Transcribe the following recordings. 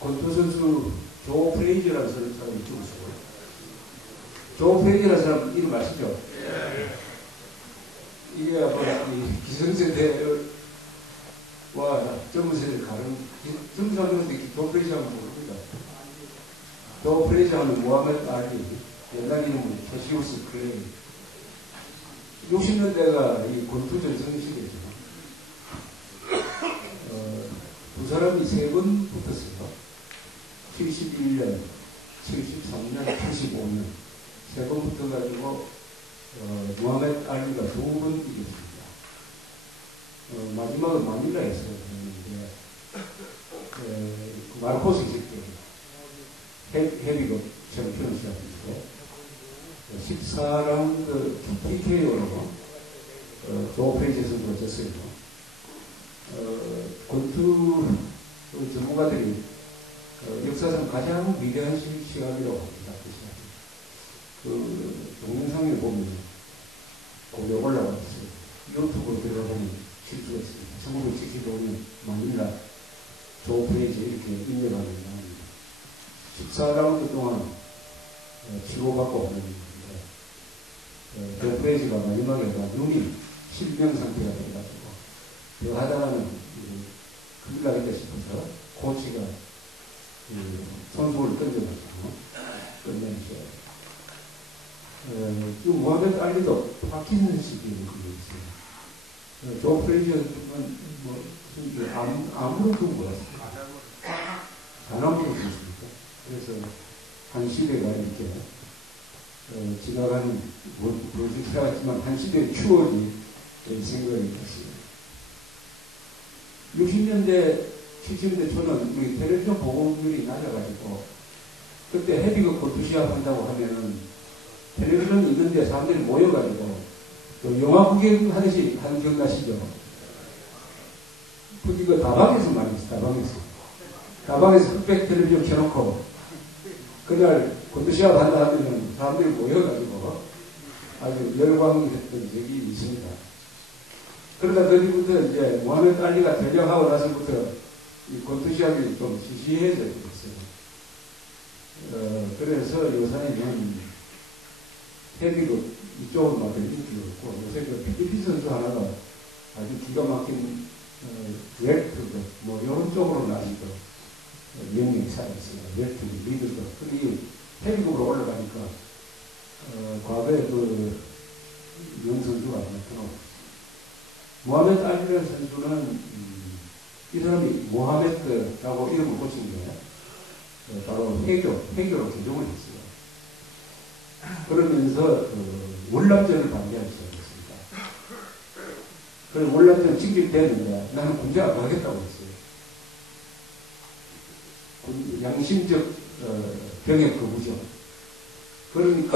권투 선수 조 프레이저라는 사람이 죽었어요. 조 프레이저라는 사람 이름 아시죠? 이게 아마 기성세대와 젊은 세대를 가는, 젊은 사람들은 조 프레이저 하면 모릅니다. 조 프레이저 하면 모하메드 알리, 옛날 이름은 캐시우스 클레이. 60년대가 이 권투 전성 시대죠. 두 사람이 세 번 붙었어요. 71년, 73년, 75년. 세 번 붙어가지고, 모하메드 알리가 두 번 이겼습니다. 마지막은 마닐라에서 했는데, 마르코스 있을 때, 헤비급 챔피언 시합에서 14라운드 TKO로 조 프레이저 선수가 졌어요. 권투 전문가들이 역사상 가장 위대한 시합이라고 합니다. 그 동영상에 보면 고개 올라가 있어요. 유튜브로 들어가보면 실수가 있습니다. 1975년 마닐라 조 프레이저 이렇게 인정하는 나옵니다. 14라운드 동안 치고받고 하는 건데, 조 프레이저가 마지막에 눈이 실명 상태가 돼가지고, 그 하다가는 큰일 나겠다 싶어서 코치가 손수를 던져가지고 끝내죠. 모하메드 알리도 파킨슨식이 그게 있어요. 조 프레이저는 뭐 아무것도 몰랐어요. 단 아무것도 없었습니다. 그래서 한 시대가 이렇게 지나가는 그러지 않았지만 한 시대의 추억이 생각이 났어요. 60년대, 70년대 초는 우리 텔레비전 보급률이 낮아가지고 그때 헤비급 권투 시합 한다고 하면은 텔레비전이 있는데 사람들이 모여가지고 또 영화 구경하듯이 하는 기억나시죠? 그 이거 다방에서 많이 했어요. 다방에서 흑백 텔레비전 켜놓고 그날 권투 시합 한다 하면은 사람들이 모여가지고 아주 열광했던 적이 있습니다. 그러다 거기부터 이제 모하메드 알리가 퇴장하고 나서부터 이 권투 시합이 좀 시시해져 있어요. 그래서 요새는 헤비급 이쪽은 막 인기가 없고 요새 그 필리핀 선수 하나가 아주 기가 막힌 렉트급 뭐 이런 쪽으로 나니까 명령이 살아있어요. 렉트, 리드급. 그리고 헤비급으로 올라가니까 과거에 그 영 선수가 나타나고 모하메드 알리라는 선수는 이 사람이 모하메드라고 이름을 고친 게 바로 회교로 개종을 했어요. 그러면서 월남전을 반대하기 시작했습니다. 그래서 월남전 징집되는데 나는 군대 안 가겠다고 했어요. 양심적 병역 거부죠. 그러니까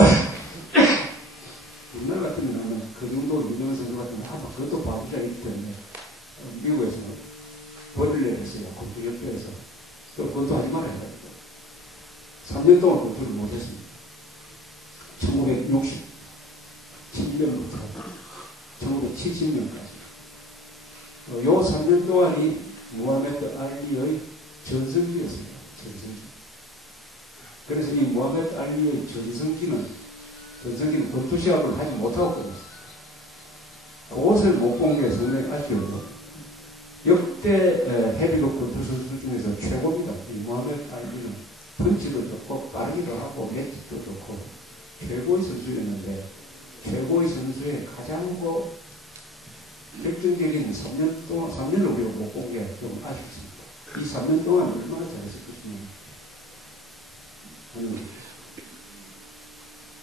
우리나라 같은 경우는 그 정도 유명한 선수 같은 경우는 그것도 바보자 있기 때문에 미국에서 벌을 내렸어요. 권투협회에서. 또 그것도 하지 말아야 돼요. 3년 동안 권투를 못했습니다. 1967년부터 1970년까지. 요 3년 동안이 모하메드 알리의 전성기였습니다. 전성기. 그래서 이 모하메드 알리의 전성기는 권투 시합을 하지 못하고 끝났어요. 그것을 못 본 게 상당히 아쉬워요. 역대 헤비급 권투 선수 중에서 최고입니다. 이 모하메드 알리는 펀치도 좋고 빠르기도 하고 매직도 좋고 최고의 선수였는데 최고의 선수의 가장 결정적인 3년 동안 3년을 우리가 못 본 게 좀 아쉽습니다. 이 3년 동안 얼마나 잘했을지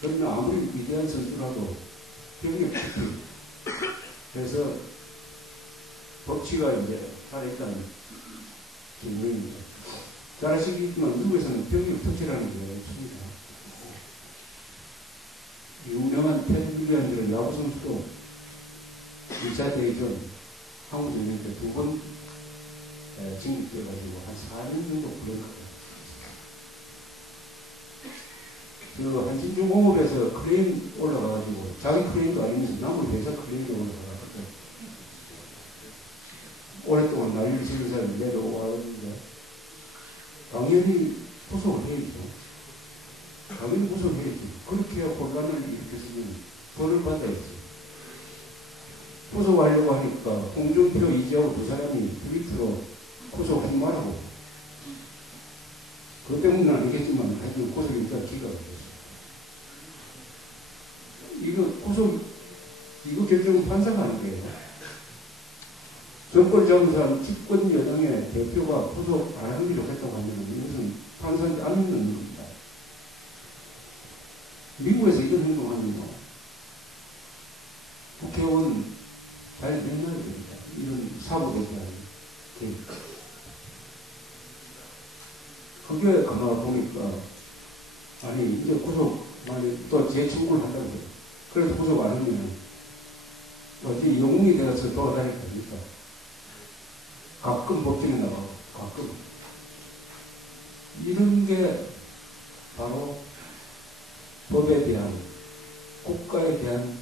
그러면 아무리 위대한 선수라도 병력 특히 그래서 법치가 이제 살아있다는 증명입니다. 잘 아시겠지만 미국에서는 병력 특혜라는 게 있습니다. 유명한 텔레비전들 야구 선수도 1차 대전 한국 전쟁 때 2번 징집돼가지고 한 4년 정도 그럴 거예요. 그 한신중공업에서 크레인 올라가가지고 자기 크레인도 아니면서 남의 회사 크레인이 올라가가지고 오랫동안 난리를 치는 사람이 내려와는데 당연히 구속을 해야죠. 당연히 구속을 해야죠. 그렇게 혼란을 일으켰으면 벌을 받아야죠. 구속하려고 하니까 홍준표, 이재호 두 사람이 트위터로 구속 행마라고. 그것 때문은 아니겠지만 하여튼 구속이 일단 기가 막혔어요. 이거 구속, 이거 결정은 판사가 하는 거예요. 정권 잡은 사람, 집권 여당의 대표가 구속 안 하는 게 좋겠다고 하면 이것은 판사한테 안 믿는 겁니다. 미국에서 이런 행동하면 국회의원 잘 명령해야 됩니다. 이런 사고에 대한 계획. 그게 가만 보니까, 아니, 이제 구속, 또 재청구를 한다고. 그래서 구속 안 하면, 어디 영웅이 되어서 돌아다닐 겁니까? 가끔 법정에 나가고, 가끔. 이런 게 바로 법에 대한, 국가에 대한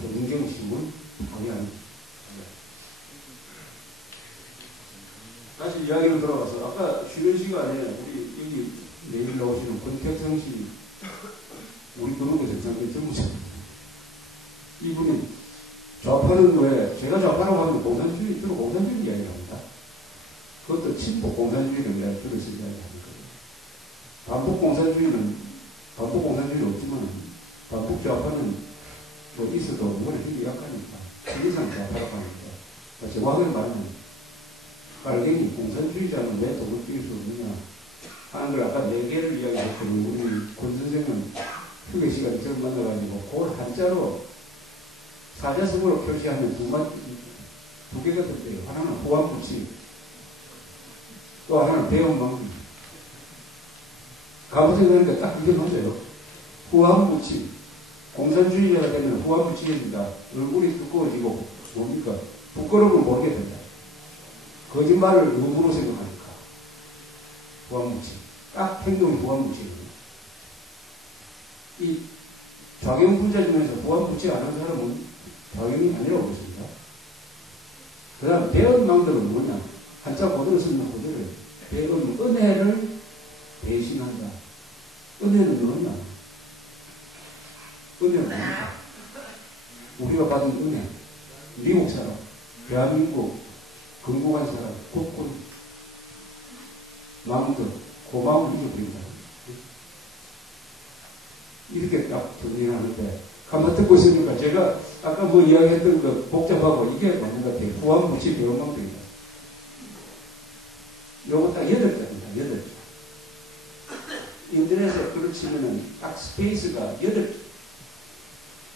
존경심을 방해하는. 다시 이야기를 돌아가서, 아까 쉬는 시간에 우리 여기 내일 나오시는 권태성 씨, 우리 그룹에서 장관 전무장. 이분이 좌파는 왜, 제가 좌파라고 하면 공산주의, 주로 공산주의 이야기를 합니다. 그것도 친북 공산주의를 내가 들어서 이야기하는 거예요. 반북 공산주의는 없지만, 반북 좌파는 뭐 있어도 뭐가 힘이 약하니까, 시기상 좌파라고 하니까. 정확하게 말하면, 깔갱이 공산주의자는 왜 독을 띄울 수 없느냐 하는 걸 아까 4개를 이야기했거든요. 우리 권 선생은 휴게 시간에 저를 만나가지고, 그걸 한자로 사자성어로 표시하면 두 개가 됐대요. 하나는 후한부치, 또 하나는 배은망기. 가부생각하니까 딱 이게 맞아요. 후한부치. 공산주의자가 되면 후한부치입니다. 얼굴이 두꺼워지고, 뭡니까? 부끄러움을 모르게 된다. 거짓말을 의무로 생각하니까. 후한부치. 딱 행동이 후한부치입니다. 이 좌경분자 중에서 후한부치 안 하는 사람은 좌경이 아니라고 그랬습니다. 그 다음 배은망덕은 뭐냐? 한자 고대로 쓰는 고대로 배은 은혜를 배신한다. 은혜는 뭐냐? 은혜는 뭐냐? 우리가 받은 은혜. 미국 사람, 대한민국 건국한 사람, 국군, 마음도 고마움을 잊어버린다. 이렇게 딱 정리를 하는데, 가만 듣고 있으니까 제가 아까 뭐 이야기했던 거 복잡하고 이게 맞는 것 같아요. 후한부치 배은망덕이다. 요거 딱 8자입니다. 8자. 인터넷에 글을 치면은 딱 스페이스가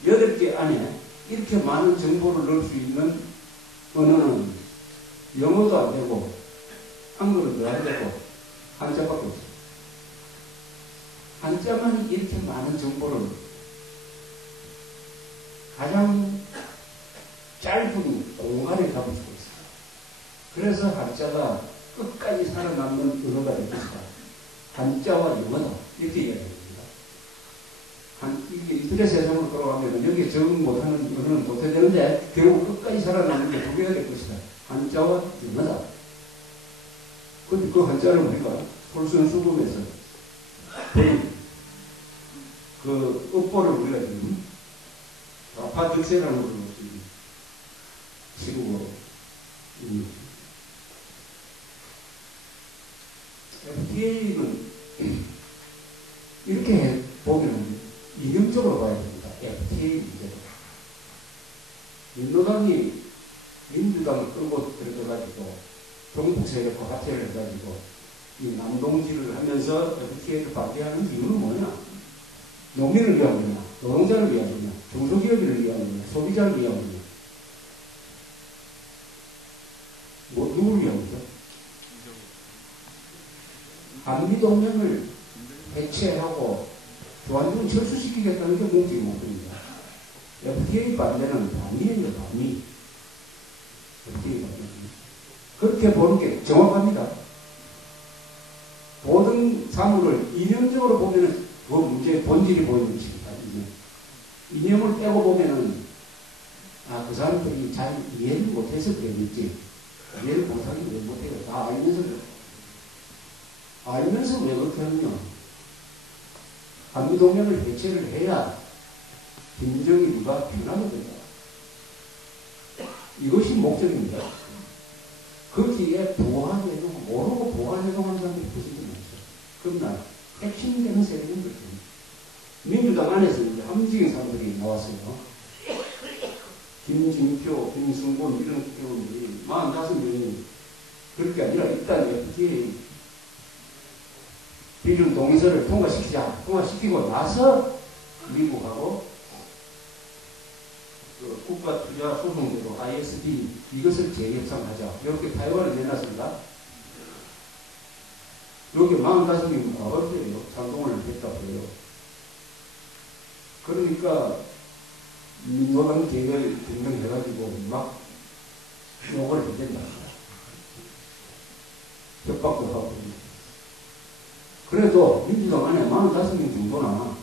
8개 안에 이렇게 많은 정보를 넣을 수 있는 언어는 영어도 안 되고, 한글도 안 되고, 한자밖에 없어요. 한자만 이렇게 많은 정보를 가장 짧은 공간에 담을 수가 있어요. 그래서 한자가 끝까지 살아남는 언어가 될 것이다. 한자와 영어다. 이렇게 이야기합니다. 이게 인터넷 세상으로 돌아가면 여기에 적응 못하는 언어는 못해야 되는데 결국 끝까지 살아남는 게 두 개가 될 것이다. 한자와 영어다. 근데 그 한자를 우리가 솔선수범해서 그 업보를 우리가 지금 좌파 득세라는 걸로 지금 FTA는 이렇게 보면 이념적으로 봐야 됩니다. FTA 문제도. 민노당이 민주당을 끌고 들어가가지고 정북 세력과 합체를 해가지고 이 남동지를 하면서 FTA를 반대하는 이유는 뭐냐? 농민을 위한 거냐? 노동자를 위한 거냐? 중소기업인을 위한 거냐? 소비자를 위한 거냐? 뭐, 누구를 위한 거죠? 한미동맹을 해체하고 조한중을 철수시키겠다는 게 목적이 목표입니다. FTA 반대는 반미예요, 반미. FTA 반대. 그렇게 보는 게 정확합니다. 모든 사물을 이념적으로 보면은 그 문제의 본질이 보이는 것입니다. 이념을 빼고 보면은, 그 사람들이 잘 이해를 못해서 그랬는지, 이해를 못하기 왜 못해요. 다 알면서 그래요. 알면서 왜 그렇게 하느냐. 한미동맹을 해체를 해야 김정일과 변화가 된다. 이것이 목적입니다. 거기에 보완해동, 모르고 보완해동하는 사람들이 훨씬 많죠. 그러나 핵심되는 세력은 그렇습니다. 민주당 안에서 이제 함정인 사람들이 나왔어요. 김진표, 김승곤 이런 경우들이 45명이 그렇게 아니라 일단 FTA 비준 동의서를 통과시키자. 통과시키고 나서 미국하고 그 국가투자소송제도 ISD 이것을 재협상하자. 이렇게 타협안을 내놨습니다. 여기 45명이 나왔어요. 찬동을 했다고 해요. 그러니까 민노당 계획을 변경해가지고 막 욕을 해댄다. 협박도 하고. 그래도 민주당 안에 45명 정도나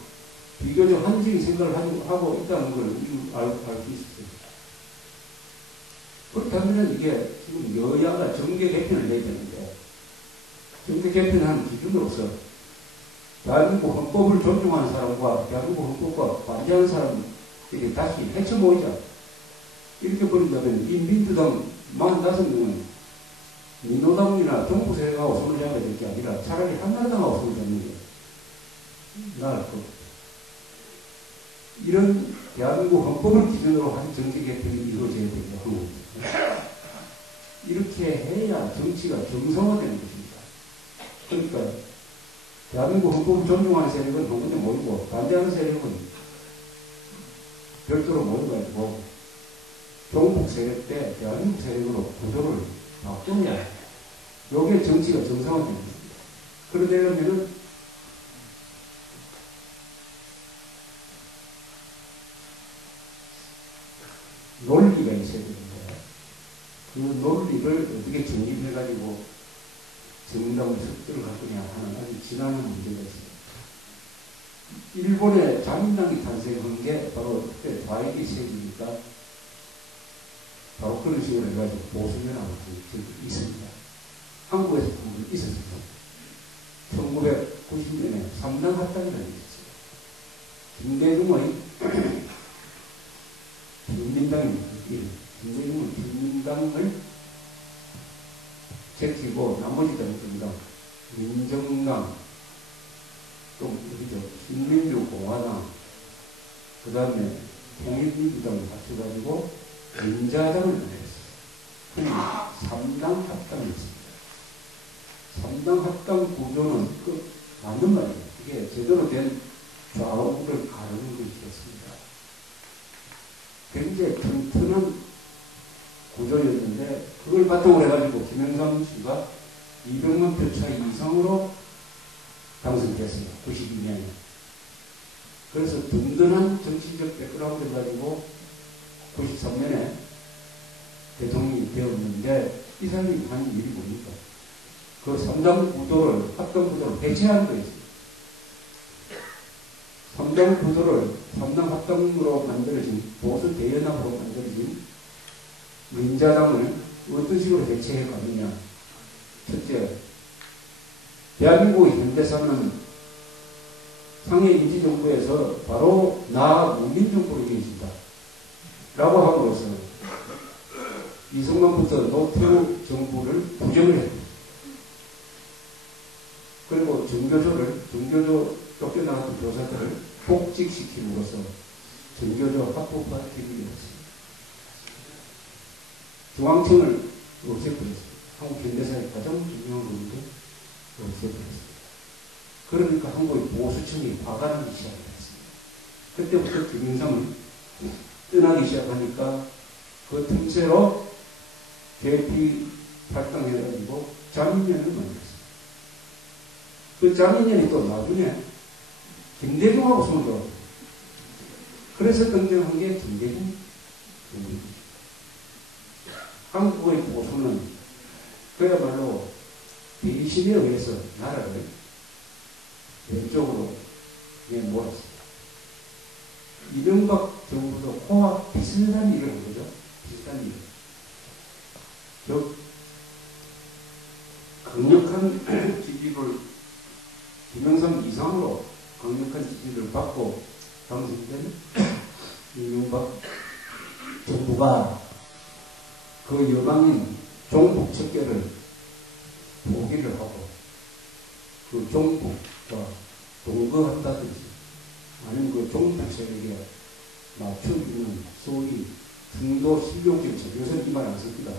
비교적 한적인 생각을 하고 있다는 걸 알 수 있었어요. 그렇다면 이게 지금 여야가 정계 개편을 해야 되는데, 정계 개편하는 기준으로서 대한민국 헌법을 존중하는 사람과 대한민국 헌법과 반대하는 사람들이 다시 해쳐 모이자. 이렇게 버린다면 이 민주당 45명은 민노당이나 정부 세력하고 손을 잡아야 될 게 아니라 차라리 한나라당하고 손을 잡는 게 나을 것 같아요. 이런 대한민국 헌법을 기준으로 한 정치 개편이 이루어져야 되고 한국입니다. 이렇게 해야 정치가 정상화되는 것입니다. 그러니까 대한민국 헌법을 존중하는 세력은 한 군데 모이고 반대하는 세력은 별도로 모여가지고 종북 세력 때 대한민국 세력으로 구조를 바꾸냐. 요게 정치가 정상화되는 것입니다. 그러려면은 논리가 있어야 되는데 그 논리를 어떻게 정립해가지고 정당을 습득을 할 거냐 하는 아주 지나는 문제가 있습니다. 일본의 자민당이 탄생한 게 바로 그때 좌익이 세지니까 바로 그런 식으로 해가지고 보수연합이 있습니다. 한국에서 한번 있었습니다. 1990년에 3당 합당이라는 게 있었어요. 김대중의 국민당입니다. 김대중은 국민당을 제치고 나머지 당입니다. 민정당, 또 어디죠? 신민주공화당, 그 다음에 통일민주당을 합쳐가지고 민자당을 만들었어요. 그게 3당 합당이었습니다. 3당 합당 구조는 맞는 말이에요. 이게 제대로 된 좌우를 가르는 것이었습니다. 굉장히 튼튼한 구조였는데 그걸 바탕으로 해가지고 김영삼 씨가 200만 표 차이 이상으로 당선됐어요. 92년에. 그래서 든든한 정치적 백그라운드를 가지고 93년에 대통령이 되었는데 이 사람이 한 일이 뭡니까? 그 3당 구도를, 합당 구도를 해체하는 거였어요. 3당 구도를 3당 합당으로 만들어진 보수 대연합으로 만들어진 민자당을 어떤 식으로 해체해 가느냐. 첫째, 대한민국의 현대사는 상해 임시정부에서 바로 문민정부로 이어진다. 라고 함으로써 이승만부터 노태우 정부를 부정을 했다. 그리고 정교조 쫓겨나갔던 교사들을 복직시킴으로써 정교조 합법화 기능이었습니다. 중앙청을 없애버렸습니다. 한국 현대사의 가장 중요한 부분도 없애버렸습니다. 그러니까 한국의 보수층이 화가 나기 시작했습니다. 그때부터 김영삼은 떠나기 시작하니까 그 틈새로 대피 탈당해가지고 자민련을 만들었습니다. 그 자민련이 또 나중에 김대중하고 손을 잡았어요. 그래서 등장한 게 김대중. 한국의 보수는 그야말로 배신에 의해서 나라를 왼쪽으로 몰았습니다. 이명박 정부도 그와 비슷한 일을 한 거죠. 비슷한 일. 즉, 강력한 지지를 김영삼 이상으로 강력한 지지를 받고 당선된 이명박 정부가 그 여당인 종북 척결을 포기를 하고 그 종북과 동거한다든지 아니면 그 종북 세력에 맞춰주는 소위 중도 실용정책, 요새는 이 말 안 씁니다.